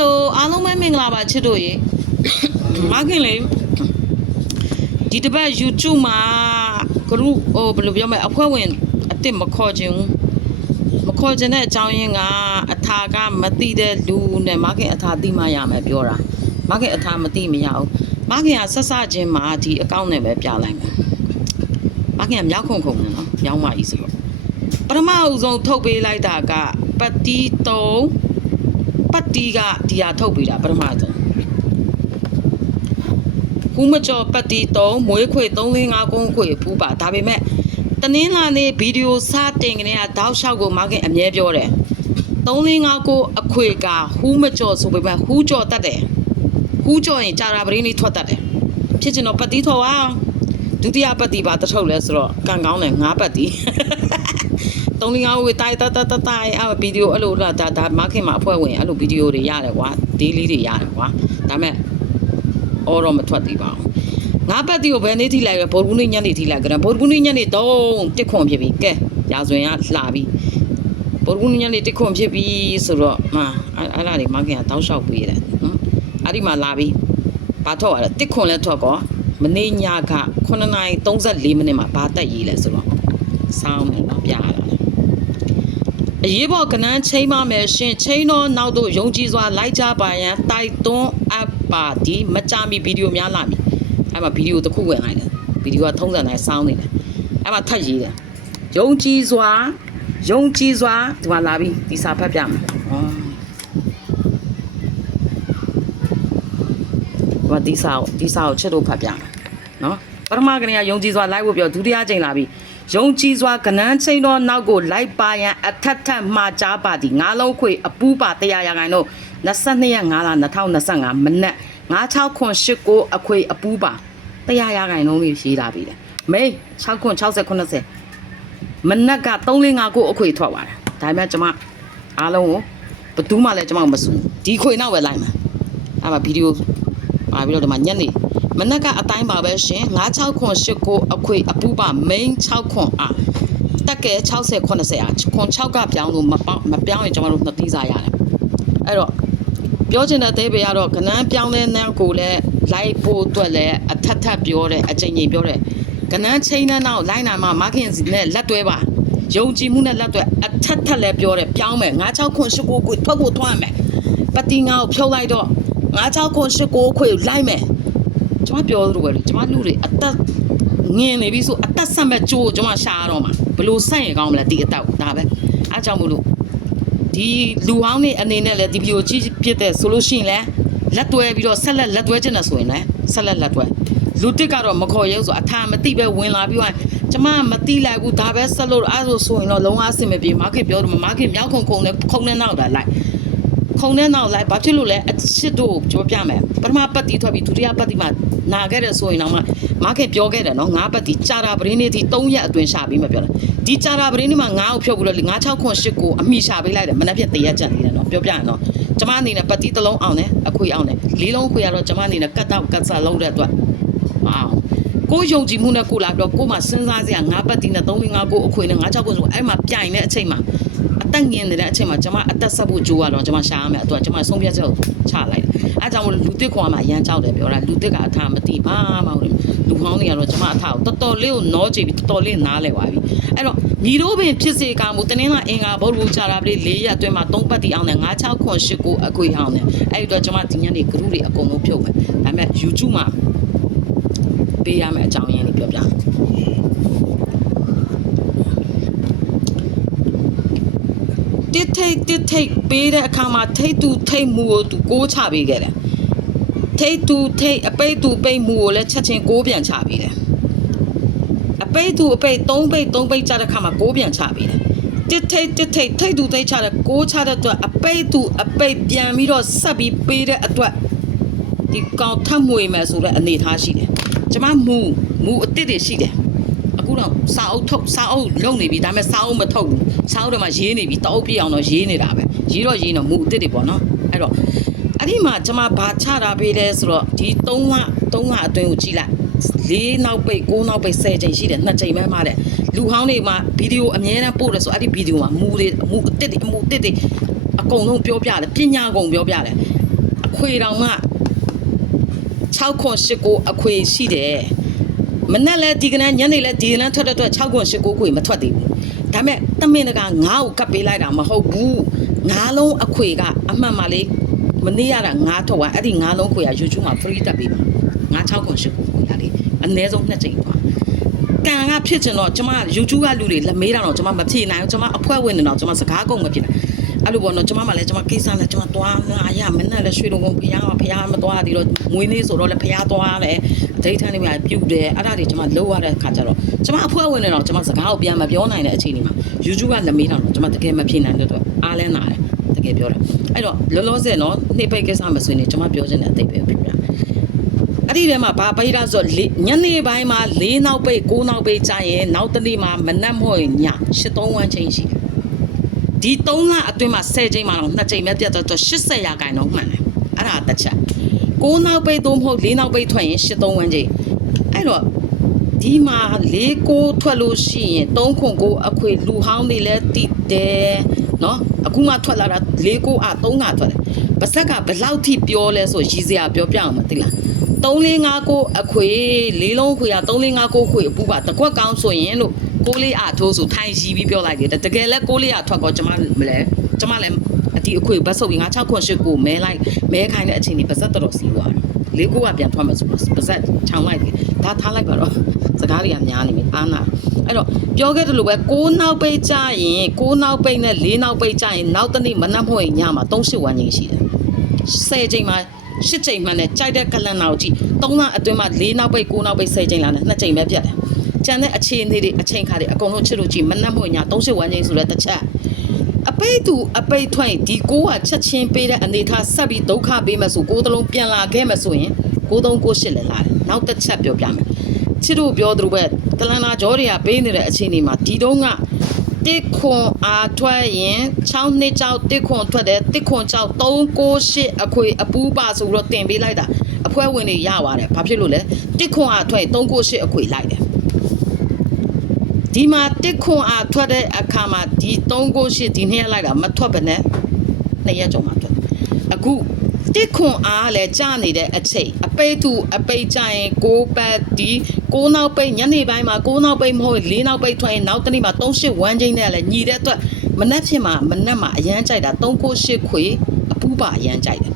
လိုအားလုံးပဲမင်္ဂလာပါချစ်တို့ရေမခင်လေဒီတစ်ပတ် YouTube မှာ group ဟိုဘယ်လိုပြောမလဲအဖွဲ့ဝင်အစ်စ်မခေါ်ခြင်းဘူးမခေါ်ခြင်းတဲ့အကြောင်းရင်းကအထာကမသိတဲ့လူနဲ့မခင်အထာသိမှရမယ်ပြောတာမခင်အထာမသိမရဘူးမခင်ကဆက်စချင်းမှာဒီအကောင့်နဲ့ပဲပြလိုက်မယ်မခင်ကမြောက်ခုံခုံနဲ့နော်မြောင်းမကြီးဆိုတော့ပထမအဦးဆုံးထုတ်ပေးလိုက်တာကပတ်တီတုံး ပတ်တီကဒီဟာထုတ်ပေးတာပထမဆုံးဖူးမကျော်ပတ်တီ3မွေးခွေ305ကုန်းခွေဖူးပါဒါပေမဲ့တနင်္လာနေ့ဗီဒီယိုစတင်ကနေကတောက်လျှောက်ကိုမားခင်အမြဲပြောတယ်305ကိုအခွေကဟူးမကျော်ဆိုပေမဲ့ဟူးကျော်တတ်တယ်ဟူးကျော်ရင်ကြာတာပရင်းလေးထွက်တတ်တယ်ဖြစ်ချင်တော့ပတ်တီထော်အောင်ဒုတိယပတ်တီပါတထုတ်လဲဆိုတော့ကန်ကောင်းတယ်ငါးပတ်တီ တုံးလင်းအောင်ဝေတိုက်တတတတိုက်အဲ့ဗီဒီယိုအဲ့လိုလာဒါဒါမားခင်မှာအဖွဲ့ဝင်အဲ့လိုဗီဒီယိုတွေရတယ်ကွာဒေးလီတွေရတယ်ကွာဒါမဲ့အော်တော့မထွက်သေးပါဘူးငါပတ်တီကိုဘယ်နေ့ထိလိုက်ရဗုဒ္ဓဂုနေ့ညနေထိလိုက်ကြတယ်ဗုဒ္ဓဂုနေ့ညနေတော့တစ်ခွန်ဖြစ်ပြီကဲရာဇဝင်ကလှပြီဗုဒ္ဓဂုနေ့ညနေတစ်ခွန်ဖြစ်ပြီဆိုတော့ဟာအဲ့အဲ့ဒါတွေမားခင်ကတောက်လျှောက်ပေးတယ်နော်အဲ့ဒီမှာလာပြီဘာထွက်ရလဲတစ်ခွန်လဲထွက်ကောမနေ့ညက9:34မိနစ်မှာဘာတက်ရေးလဲဆိုတော့စောင်းနေတော့ပြရတာ အရေးပေါ်ကနန်းချိန်ပါမယ်ရှင်ချိန်တော့နောက်တော့ယုံကြည်စွာလိုက်ကြပါရန်တိုက်တွန်းအပ်ပါဒီမကြမီဗီဒီယိုများလာမည်အဲ့မှာဗီဒီယိုတစ်ခုဝင်လိုက်တယ်ဗီဒီယိုကထုံးစံတိုင်းစောင်းနေတယ်အဲ့မှာထပ်ရေးတယ်ယုံကြည်စွာယုံကြည်စွာဒီမှာလာပြီဒီစာဖတ်ပြမယ်ဟောဒီမှာဒီစာကိုဒီစာကိုချစ်လို့ဖတ်ပြမယ်နော်ပထမကနေကယုံကြည်စွာလိုက်ဖို့ပြောဒုတိယချိန်လာပြီ ယုံကြည်စွာကနန်းချိန်သောနောက်ကိုလိုက်ပါရန်အထက်ထက်မှာကြားပါသည်ငါးလုံးခွေအပူးပါတရားရာခိုင်တို့22ရက်5လ2025မနက်96ခွန်8ကိုအခွေအပူးပါတရားရာခိုင်နှုန်းလေးရေးလာပြီလေမိတ်6ခွန်60 90မနက်က305ကိုအခွေထွက်သွားတယ်ဒါပေမဲ့ကျွန်မအားလုံးကိုဘယ်သူမှလည်းကျွန်မမစူဒီခွေနောက်ပဲလိုက်မှာအဲ့မှာဗီဒီယိုပါပြီးတော့ဒီမှာညနေမ နက်ကအတိုင်းပါပဲရှင်96ခွန်8ကိုအခွေအပူပါ main 6ခွန်အားတက်ကဲ60 80အားခွန်6ကပြောင်းလို့မပေါင်းမပြောင်းရင်ကျွန်တော်တို့နှစ်သီးစားရတယ်အဲ့တော့ပြောချင်တဲ့သေးပေကတော့ကနန်းပြောင်းတဲ့နောက်ကိုလည်းလိုက်ဖို့အတွက်လည်းအထက်ထပ်ပြောတယ်အချိန်ကြီးပြောတယ်ကနန်းချိန်တဲ့နောက်လိုက်နာမှာမာခင်စီနဲ့လက်တွဲပါယုံကြည်မှုနဲ့လက်တွဲအထက်ထပ်လည်းပြောတယ်ပြောင်းမယ်96ခွန်8ကိုကိုထွက်ကိုထွက်မယ်ပတိငါကိုဖြုတ်လိုက်တော့96ခွန်8ကိုခွေလိုက်မယ် ကျွန်မပြောသလိုပဲလေကျွန်မလူတွေအသက်ငင်နေပြီဆိုအသက်ဆက်မဲ့ကြိုးကျွန်မရှာရတော့မှာဘလို့ဆက်ရင်ကောင်းမလဲဒီအသက်ကိုဒါပဲအားကြောင့်မို့လို့ဒီလူဟောင်းနေအနေနဲ့လည်းဒီဗီဒီယိုကြည့်ဖြစ်တဲ့ဆိုလို့ရှိရင်လည်းလက်တွဲပြီးတော့ဆက်လက်လက်တွဲချင်တယ်ဆိုရင်လည်းဆက်လက်လက်တွဲလူတစ်ကတော့မခေါ်ရဲဘူးဆိုအထာမသိပဲဝင်လာပြီးတော့ကျမမသိလိုက်ဘူးဒါပဲဆက်လို့အဲ့ဆိုဆိုရင်တော့လုံးဝအဆင်မပြေမားခင်ပြောတော့မားခင်မြောက်ခုံခုံနဲ့ခုံနဲ့နောက်တာလိုက်ခုံတဲ့နောက်လိုက်ဘာဖြစ်လို့လဲအချစ်တို့ပြောပြမယ်ပထမပတ်တီထွက်ပြီးဒုတိယပတ်တီမှာ နာခဲ့တယ်ဆိုရင်တော့မှမားခင်ပြောခဲ့တယ်နော်ငါးပတ်တီကြာတာပရင်းနေတီ3ရက်အတွင်းရှာပြီးမှပြောတယ်ဒီကြာတာပရင်းနေမှာငါ့ကိုဖြုတ်ပြီးတော့ငါ6ခွန်8ကိုအမိရှာပေးလိုက်တယ်မနေ့ပြတရက်ကြံနေတယ်နော်ပြောပြရနော်ကျမအနေနဲ့ပတ်တီတစ်လုံးအောင်တယ်အခွေအောင်တယ်လေးလုံးခွေရတော့ကျမအနေနဲ့ကတ်တော့ကတ်စားလုံးတဲ့အတွက်အောင်ကိုယုံကြည်မှုနဲ့ကိုလာပြီးတော့ကိုမှစဉ်းစားစရာငါးပတ်တီနဲ့3 5ကိုအခွေနဲ့ငါ6ခွန်ဆိုအဲ့မှာပြိုင်တဲ့အချိန်မှာအသက်ငင်နေတဲ့အချိန်မှာကျွန်မအသက်ဆက်ဖို့ကြိုးရတော့ကျွန်မရှာရမယ်အတွက်ကျွန်မဆုံးဖြတ်ချက်ကိုချလိုက်တယ် အဲကြောင့်မလို့လူတစ်ခွာမှာရမ်းကြောက်တယ်ပြောတာလူတစ်ကအထာမသိဘာမှမဟုတ်ဘူးလူဟောင်းတွေကတော့ကျွန်မအထာကိုတော်တော်လေးကိုနောကြည့်ပြီးတော်တော်လေးနားလဲသွားပြီအဲ့တော့ညီတို့ပင်ဖြစ်စေကမှုတနင်္လာအင်္ဂါဗုဒ္ဓဘူးချတာပလေး၄ရက်အတွင်းမှာ၃ပတ်တီအောင်တယ်9 6ခွန်8ကိုအကွေဟောင်းတယ်အဲ့ဒီတော့ကျွန်မဒီညနေဂရုတွေအကုန်လုံးဖြုတ်မယ်ဒါပေမဲ့ YouTube မှာပေးရမယ့်အကြောင်းရင်းလေးပြောပြမယ် တစ်ထိတ်တစ်ထိတ်ပေးတဲ့အခါမှာထိတ်သူထိတ်မှုကိုသူကိုးချပေးခဲ့တယ်ထိတ်သူထိတ်အပိတ်သူပိတ်မှုကိုလည်းချက်ချင်းကိုးပြန်ချပေးတယ်အပိတ်သူအပိတ်သုံးပိတ်သုံးပိတ်ချတဲ့အခါမှာကိုးပြန်ချပေးတယ်တစ်ထိတ်တစ်ထိတ်ထိတ်သူထိတ်ချတဲ့ကိုးချတဲ့အတွက်အပိတ်သူအပိတ်ပြန်ပြီးတော့ဆက်ပြီးပေးတဲ့အတွက်ဒီကောင်ထပ်မွေမယ်ဆိုတဲ့အနေအထားရှိတယ်ကျမမူမူအစ်စ်တွေရှိတယ် အခုတော့စာအုပ်ထုတ်စာအုပ်လုံနေပြီဒါပေမဲ့စာအုပ်မထုတ်ဘူးစာအုပ်တွေမှာရေးနေပြီတအုပ်ပြအောင်တော့ရေးနေတာပဲရေးတော့ရေးတော့မူအစ်စ်တွေပေါ့နော်အဲ့တော့အဲ့ဒီမှာကျွန်မဘာချတာပေးလဲဆိုတော့ဒီ3လ3လအတွင်းကိုကြည့်လိုက်၄နောက်ပိတ်9နောက်ပိတ်10ချိန်ရှိတယ်နှစ်ချိန်ပဲမှတဲ့လူဟောင်းတွေမှာဗီဒီယိုအများနဲ့ပို့တယ်ဆိုအဲ့ဒီဗီဒီယိုမှာမူတွေမူအစ်စ်တွေအမူအစ်စ်တွေအကုန်လုံးပြောပြတယ်ပညာကုန်ပြောပြတယ်ခွေတောင်မှ6ခွန်8ကိုအခွေရှိတယ် မနဲ့လဲဒီကနေ့ညနေလဲဒီကနေ့ထွက်တဲ့အတွက်6ခွန်8ကိုခွေမထွက်သေးဘူးဒါပေမဲ့တမင်တကငါ့ကိုကပ်ပေးလိုက်တာမဟုတ်ဘူးငါးလုံးအခွေကအမှန်မှလေးမနေ့ရတာငါးထွက်သွားအဲ့ဒီငါးလုံးခွေက YouTube မှာ free တက်ပေးပါငါ6ခွန်8ကိုခွေရလေအနည်းဆုံးနှစ်ချိန်သွားကံကဖြစ်ချင်တော့ကျမ YouTube ကလူတွေလက်မေးတာတော့ကျမမဖြေနိုင်ဘူးကျမအဖွဲဝင်နေတော့ကျမစကားကုန်မဖြစ်နိုင်အဲ့လိုပေါ့နော်ကျမမှလည်းကျမကိစ္စနဲ့ကျမသွားလာရမနဲ့လည်းရွှေလုံးကုန်ဖျားဖျားမသွားသေးတော့မွေးနေ့ဆိုတော့လည်းဖျားသွားတယ် အဋိဌာန်တွေမှာပြုတ်တယ်အဲ့ဒါတွေကျမလုံးရတဲ့ခါကျတော့ကျမအဖွဲဝင်နေတော့ကျမစကားကိုပြန်မပြောနိုင်တဲ့အခြေအနေမှာ YouTube ကလက်မေးတာတော့ကျမတကယ်မဖြေနိုင်တဲ့အတွက်အားလဲနာတယ်တကယ်ပြောတာအဲ့တော့လောလောဆယ်နော်နှိပ်ပိတ်ကိစ္စမဆွေးနေကျမပြောချင်တဲ့အသိပဲပြပြအဲ့ဒီထဲမှာဘာပိတ်ရဆိုလေညနေပိုင်းမှာ၄နောက်ပိတ်၉နောက်ပိတ်ကြာရင်နောက်တစ်နေ့မှာမနက်မဟုတ်ရင်ည73ဝန်းချိန်ရှိတယ်ဒီ3လအတွင်းမှာ10ချိန်မှာတော့2ချိန်ပဲပြတ်တော့80ရာခိုင်နှုန်းမှန်တယ်အဲ့ဒါတစ်ချက် 9နောက်ပိတ်သို့မဟုတ်4နောက်ပိတ်ထွက်ရင်73ဝန်းချိန်အဲ့တော့ဒီမှာ၄ကိုထွက်လို့ရှိရင်3ခွန်ကိုအခွေလူဟောင်းတွေလည်းတည်တယ်နော်အခုမှထွက်လာတာ၄ကိုအ3ကထွက်တယ်ပါဇက်ကဘယ်လောက်ထိပြောလဲဆိုရည်စရာပြောပြအောင်မသိလား359အခွေလေးလုံးခွေရ359ခွေအပူပါတကွက်ကောင်းဆိုရင်လို့ကိုလေးအားထိုးဆိုထိုင်ရှိပြီးပြောလိုက်တယ်တကယ်လဲကိုလေးအားထွက်ကောကျမမလဲကျမလည်းအ ဒီအခွေဘတ်ဆုပ်ပြီးငါ6ခွန်8ကိုမဲလိုက်မဲခိုင်းတဲ့အချိန်ကြီးပါဇက်တော်တော်စီးသွားတယ်လေးကိုကပြန်ထွက်မှာဆိုတော့ပါဇက်ချောင်းလိုက်တယ်ဒါထားလိုက်ပါတော့စကားတွေကများနေပြီအာနာအဲ့တော့ပြောခဲ့တယ်လို့ပဲ6နောက်ပိတ်ကြရင်6နောက်ပိတ်နဲ့4နောက်ပိတ်ကြရင်နောက်တစ်နေ့မနက်မဟုတ်ရင်ညမှာ38ဝန်းကြီးရှိတယ်10ချိန်မှာ10ချိန်မှနဲ့ကြိုက်တဲ့ကလန်နောက်ကြည့်3လအတွင်းမှာ4နောက်ပိတ်9နောက်ပိတ်10ချိန်လာနဲ့2ချိန်ပဲပြတ်တယ်။ကျန်တဲ့အခြေအနေတွေအချိန်ခါတွေအကုန်လုံးချစ်လို့ကြည့်မနှက်မွညာ30ဝန်းချိန်ဆိုတဲ့တစ်ချက်အ ပိတ်သူအပိတ်ထွင်ဒီကိုကချက်ချင်းပေးတဲ့အနေထားဆက်ပြီးဒုက္ခပေးမှဆိုကိုယ်တလုံးပြန်လာခဲ့မှဆိုရင်9398လည်းလာတယ်။နောက်တစ်ချက်ပြောပြမယ်။ချစ်တို့ပြောသလိုပဲကလန်နာဂျောတွေကပေးနေတဲ့အခြေအနေမှာဒီတုန်းကတစ်ခွန်အားထွက်ရင်6နှစ်ကြောက်တစ်ခွန်ထွက်တယ်တစ်ခွန်ကြောက်398အခွေအပူးပါဆိုတော့တင်ပေးလိုက်တာအဖွဲဝင်တွေရပါတယ်ဘာဖြစ်လို့လဲတစ်ခွန်အားထွက်398အခွေလိုက်တယ် ဒီမှာတစ်ခွန်အားထွက်တဲ့အခါမှာဒီ398ဒီနေ့လိုက်တာမထွက်ဘဲနဲ့နှစ်ရက်ကျော်မှထွက်အခုတစ်ခွန်အားလည်းကြာနေတဲ့အချိန်အပိတ်သူအပိတ်ကြရင်6ပတ်ဒီ6နောက်ပိတ်ညနေပိုင်းမှာ6နောက်ပိတ်မဟုတ်4နောက်ပိတ်ထွက်ရင်နောက်တစ်နေ့မှာ38ဝန်းချင်းနဲ့လည်းညီတဲ့အတွက်မနက်ဖြစ်မှာမနက်မှာအရန်ကြိုက်တာ398ခွေအပူပါအရန်ကြိုက်တယ်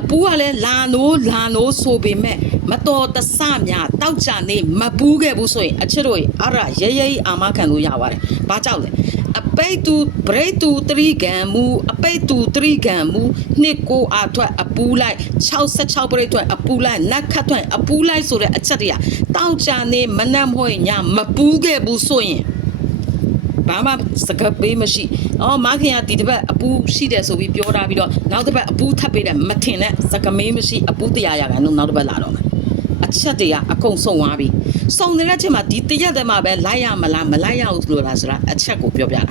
အပူကလည်းလာနိုးလာနိုးဆိုပေမဲ့ မတော်တဆများတောက်ကြနေမပူးခဲ့ဘူးဆိုရင်အချစ်တို့ရေအဲ့ဒါရဲရဲအာမခံလို့ရပါတယ်။ဘာကြောက်လဲအပိတ်သူဘရိတ်သူတရိကံမူအပိတ်သူတရိကံမူနှစ်ကိုအာထွက်အပူးလိုက်66ပရိတ်ထွက်အပူးလိုက်နတ်ခတ်ထွက်အပူးလိုက်ဆိုတဲ့အချက်တွေကတောက်ကြနေမနှက်မဟုတ်ရင်ညမပူးခဲ့ဘူးဆိုရင်ဘာမှစကားပေးမရှိ။အော်မခင်ကဒီတစ်ပတ်အပူရှိတယ်ဆိုပြီးပြောတာပြီးတော့နောက်တစ်ပတ်အပူထပ်ပေးတယ်မထင်နဲ့စကားမေးမရှိအပူတရားရကန်တော့နောက်တစ်ပတ်လာတော့မယ်။ အချက်တွေကအကုန်စုံသွားပြီ။စုံနေတဲ့ချက်မှာဒီတရက်တည်းမှာပဲလိုက်ရမလားမလိုက်ရဘူးလို့လားဆိုတာအချက်ကိုပြောပြတာ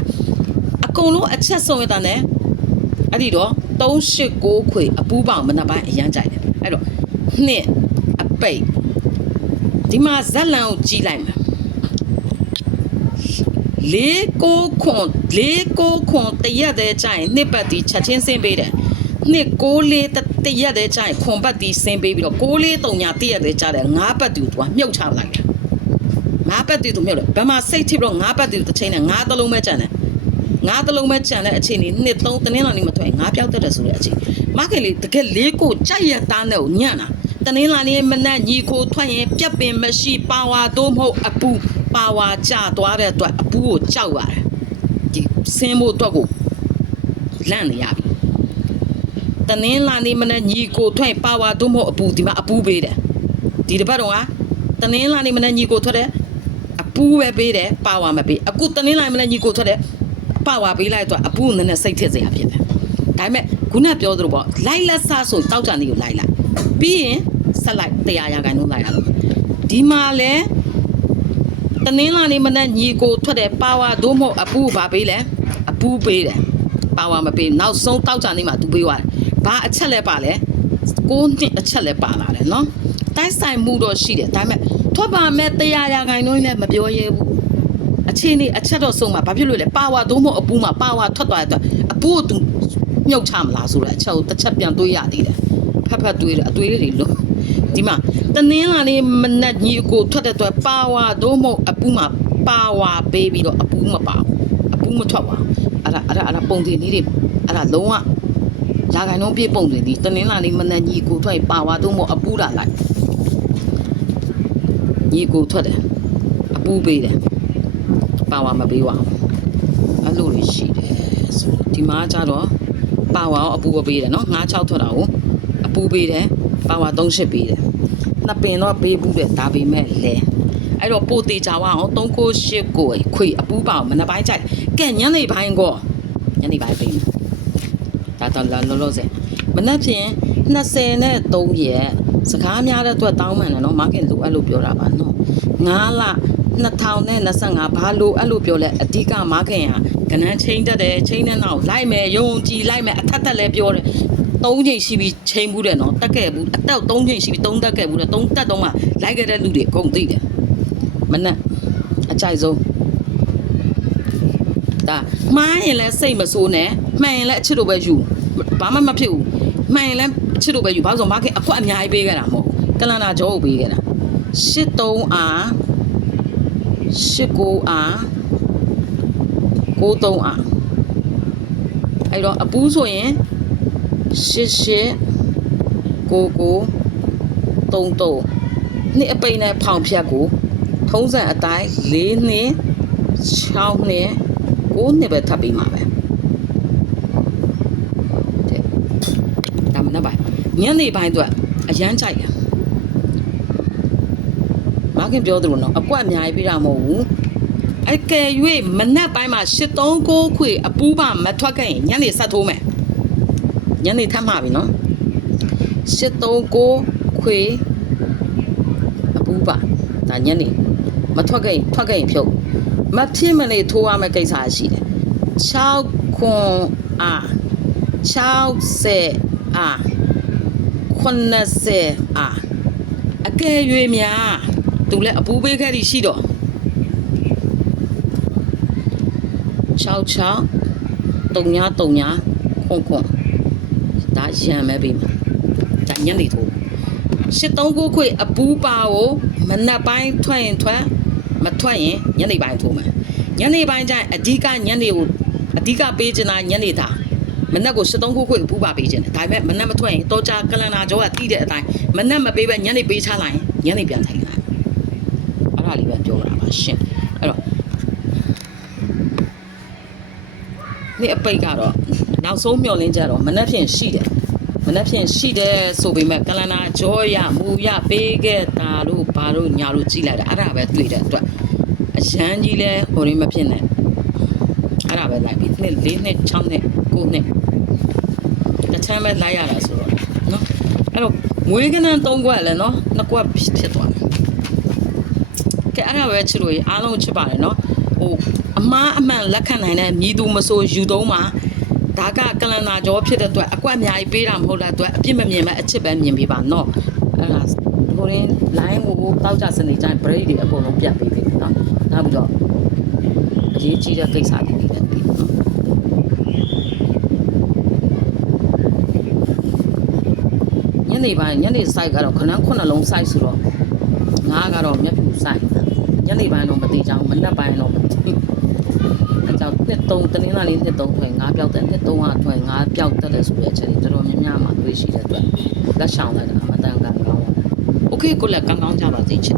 ။အကုန်လုံးအချက်စုံရတဲ့နဲ့အဲ့ဒီတော့389ခွေအပူပေါင်မနက်ပိုင်းအရန်ကြိုက်တယ်။အဲ့တော့နှစ်အပိတ်ဒီမှာဇက်လန်ကိုကြီးလိုက်မယ်လေးကိုခွန်လေးကိုခွန်တရက်တဲ့ကြိုင်နှစ်ပတ်တီချက်ချင်းဆင်းပေးတယ်နှစ်ကိုလေးတ ရက်တဲ့ကြိုင်ခွန်ပတ်တီဆင်းပေးပြီးတော့ကိုလေးတုံညာတရက်တဲ့ကြတယ်ငါးပတ်တီကိုသူကမြုပ်ချလိုက်တယ်ငါးပတ်တီသူမြုပ်တယ်ဘယ်မှာစိတ်ထိပ်တော့ငါးပတ်တီတစ်ချိန်နဲ့ငါးတလုံးပဲကြံတယ်ငါးတလုံးပဲကြံတဲ့အချိန်นี้နှစ်သုံးတနင်္လာနေ့မထွက်ငါးပြောက်တတ်တယ်ဆိုတဲ့အချိန်မခင်လေးတကယ်လေးကိုကြိုက်ရတားနဲ့ကိုညံ့တာတနင်္လာနေ့မနက်ညီကိုထွက်ရင်ပြက်ပင်မရှိပါဝါတော့မဟုတ်အပူပါဝါကျသွားတဲ့အတွက်အပူကိုကြောက်ရတယ်ဒီဆင်းဖို့အတွက်ကိုလန့်နေရပြီ တနင်္လာနေ့မနက်ညီကိုထွက်ရင်ပါဝါတော့မဟုတ်အပူဒီမှာအပူပေးတယ်ဒီတစ်ပတ်တော့ကတနင်္လာနေ့မနက်ညီကိုထွက်တယ်အပူပဲပေးတယ်ပါဝါမပေးအခုတနင်္လာနေ့မနက်ညီကိုထွက်တယ်ပါဝါပေးလိုက်တော့အပူနည်းနည်းစိတ်ထစ်စရာဖြစ်တယ်ဒါပေမဲ့ခုနပြောသလိုပေါ့လိုက်လက်ဆဆိုတောက်ကြနေကိုလိုက်လိုက်ပြီးရင်ဆက်လိုက်တရားရခိုင်လုံးလိုက်ရတော့ဒီမှာလဲတနင်္လာနေ့မနက်ညီကိုထွက်တယ်ပါဝါသို့မဟုတ်အပူဘာပေးလဲအပူပေးတယ်ပါဝါမပေးဘူးနောက်ဆုံးတောက်ကြနေမှသူပေးသွားတယ် ဘာအချက်လဲပါလဲကိုးနှစ်အချက်လဲပါလာတယ်နော်တိုက်ဆိုင်မှုတော့ရှိတယ်ဒါပေမဲ့ထွက်ပါမဲ့တရားရာခိုင်နှုန်းနဲ့မပြောရဲဘူးအချင်းနေအချက်တော့ဆုံးမှာဘာဖြစ်လို့လဲပါဝါသို့မဟုတ်အပူမှာပါဝါထွက်သွားတဲ့အတွက်အပူကိုသူမြုပ်ချမလားဆိုတော့အချက်ကိုတစ်ချက်ပြန်တွေးရသေးတယ်ဖက်ဖက်တွေးတယ်အတွေးလေးတွေလို့ဒီမှာတနင်္လာနေ့မနက်ကြီးကိုထွက်တဲ့အတွက်ပါဝါတော့မဟုတ်အပူမှာပါဝါပေးပြီးတော့အပူမပါဘူးအပူမထွက်ပါဘူးအဲ့ဒါအဲ့ဒါအဲ့ဒါပုံတင်လေးတွေအဲ့ဒါလုံးဝ ရာခိုင်နှုန်းပြည့်ပုံတင်ဒီတနင်္လာနေ့မနက်ကြီးကိုထွက်ရင်ပါဝါတော့မဟုတ်အပူလာလိုက်ညီကိုထွက်တယ်အပူပေးတယ်ပါဝါမပေးပါဘူးအဲ့လိုတွေရှိတယ်ဆိုတော့ဒီမှာကျတော့ပါဝါရောအပူပဲပေးတယ်နော်96ထွက်တာကိုအပူပေးတယ်ပါဝါ38ပေးတယ်နှစ်ပင်တော့ပေးဘူးတယ်ဒါပေမဲ့လဲအဲ့တော့ပိုတေချာဝအောင်398ကိုခွေအပူပါအောင်မနှပိုင်းကြိုက်ကဲညနေပိုင်းကောညနေပိုင်းပေးမယ် ဒါတော့လောလောဆယ်မနှက်ဖြင့်20နဲ့3ရက်စကားများတဲ့အတွက်တောင်းမှန်တယ်နော်မားကင်လိုအဲ့လိုပြောတာပါနော်9လ2025ဘာလို့အဲ့လိုပြောလဲအဓိကမားကင်ဟာကနန်းချင်းတက်တယ်ချင်းတဲ့နောက်လိုက်မယ်ယုံကြည်လိုက်မယ်အထက်တက်လည်းပြောတယ်သုံးချိန်ရှိပြီးချိန်ဘူးတယ်နော်တက်ခဲ့ဘူးအတက်သုံးချိန်ရှိပြီးသုံးတက်ခဲ့ဘူးတယ်သုံးတက်တော့မှလိုက်ခဲ့တဲ့လူတွေအကုန်သိတယ်မနဲ့အကြိုက်ဆုံးဒါမှားရင်လည်းစိတ်မဆိုးနဲ့မှန်ရင်လည်းအချစ်တို့ပဲယူ ဘာမှမဖြစ်ဘူးမှန်ရင်လည်းအချစ်တို့ပဲယူဘာလို့ဆိုမားကအကွက်အများကြီးပေးခဲ့တာမဟုတ်ကလန်နာကြောကိုပေးခဲ့တာ83အား89အား93အားအဲ့တော့အပူးဆိုရင်88 99 33နှစ်အပိန်နဲ့ဖောင်ဖြတ်ကိုထုံးစံအတိုင်း၄နှစ်6နှစ်9နှစ်ပဲထပ်ပြီးမှာပဲတဲ့ဒါမနက်ပိုင်း ညနေပိုင်းတော့အရန်ကြိုက်တယ်မခင်ပြောသလိုနော်အကွက်အများကြီးပြတာမဟုတ်ဘူးအကယ်၍မနက်ပိုင်းမှာ839ခွေအပူးပါမထွက်ခဲ့ရင်ညနေဆက်ထိုးမယ်ညနေထပ်မှာပြီနော်839ခွေအပူးပါဒါညနေမထွက်ခဲ့ရင်ထွက်ခဲ့ရင်ဖြုတ်မဖြစ်မနေထိုးရမယ့်ကိစ္စရှိတယ်6ခွန်အား60အား 80အားအကယ်၍များသူလည်းအပူပေးခဲ့သည်ရှိတော့66 39 39ခွန်ခွန်ဒါရံမဲ့ပြီဒါညနေထိုး73ခွေအပူပါကိုမနက်ပိုင်းထွက်ရင်ထွက်မထွက်ရင်ညနေပိုင်းထိုးမယ်ညနေပိုင်းကျရင်အဓိကညနေကိုအဓိကပေးချင်တာညနေသား မနက်ကို73ခုခွေပူပါပေးခြင်းတယ်ဒါပေမဲ့မနက်မထွက်ရင်တော့ကြကလန်နာကျော်ကတိတဲ့အတိုင်းမနက်မပေးပဲညနေပေးချလိုက်ရင်ညနေပြန်ထိုင်လိုက်အဲ့ဒါလေးပဲပြောတာပါရှင်အဲ့တော့ဒီအပိတ်ကတော့နောက်ဆုံးမျောလင်းကြတော့မနက်ဖြန်ရှိတယ်မနက်ဖြန်ရှိတယ်ဆိုပေမဲ့ကလန်နာကျော်ရမူရပေးခဲ့တာလို့ဘာလို့ညာလို့ကြည်လိုက်တာအဲ့ဒါပဲတွေ့တဲ့အတွက်အရန်ကြီးလဲဟိုရင်းမဖြစ်နဲ့အဲ့ဒါ ပဲလိုက်ပြီနှစ်၄နှစ်6နှစ်9နှစ်တစ်ချမ်းပဲလိုက်ရတာဆိုတော့နော်အဲ့တော့မွေးကနန်း၃ခွက်လည်းနော်နှစ်ခွက်ဖြစ်သွားတယ်ကဲအဲ့ဒါပဲချစ်လို့ရအားလုံးချစ်ပါတယ်နော်ဟိုအမားအမှန်လက်ခံနိုင်တဲ့မြည်သူမဆိုယူသုံးပါဒါကကလန်နာကြောဖြစ်တဲ့အတွက်အကွက်အများကြီးပေးတာမဟုတ်တဲ့အတွက်အပြစ်မမြင်မဲ့အချစ်ပဲမြင်ပေးပါနော်အဲ့ဒါဟိုရင်း line ကိုတောက်ကြစနေတိုင်း break တွေအကုန်လုံးပြတ်ပေးပြီနော်နောက်ပြီးတော့အ ရေးကြီးတဲ့ကိစ္စတွေလည်းပြီးနော်ညနေပိုင်းညနေ site ကတော့ခဏခုနှလုံး site ဆိုတော့ငါကတော့မျက်ဖြူ site ညနေပိုင်းတော့မတိကြအောင်မနက်ပိုင်းတော့မတိအဲကြောင့်နှစ်သုံးတနင်္လာနေ့နှစ်သုံးထွင်ငါးပြောက်တဲ့နှစ်သုံးကထွင်ငါးပြောက်တက်တယ်ဆိုတဲ့အချက်တွေတော်တော်များများမှတွေ့ရှိတဲ့အတွက်လက်ဆောင်လိုက်တာအမတန်ကကောင်းပါ โอเคကိုလည်းကောင်းကောင်းကြပါစေချစ်